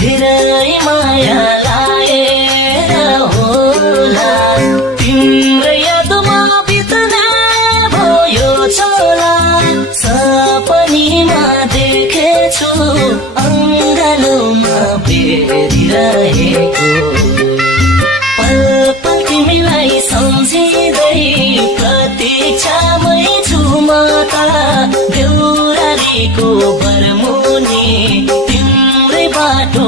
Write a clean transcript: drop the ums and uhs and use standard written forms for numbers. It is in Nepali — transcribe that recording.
धेरै माया लागेर होला तिम्रो यादमा बित्ने भयो छोला सपनीमा देखेछु अङ्गालोमा बेरिरहेको पल पल तिमीलाई सम्झिँदै प्रतीक्षामै छु म त देउरालीको बरमुनि तिम्रै बाटो